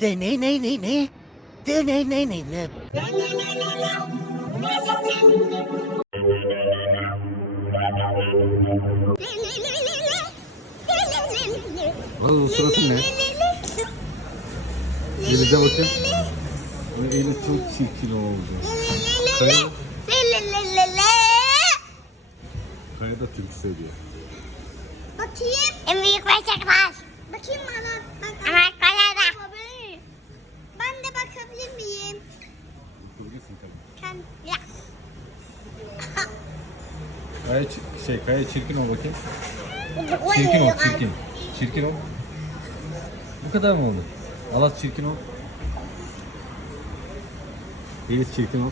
De ne? De ne? O suratın ne? Elinize bakın. O eli çok çirkin oldu. Kaya da türkü söylüyor. Bakayım. En büyük başaklar. Bakayım bana. Bak Kaya'da. Ben de bakabilir miyim? Bakabilirsin tabii. Kan. Ya. Kaya çirkin ol bakayım. Çirkin ol, çirkin. Çirkin ol. Bu kadar mı oldu? Allah çirkin ol. İyi çirkin ol.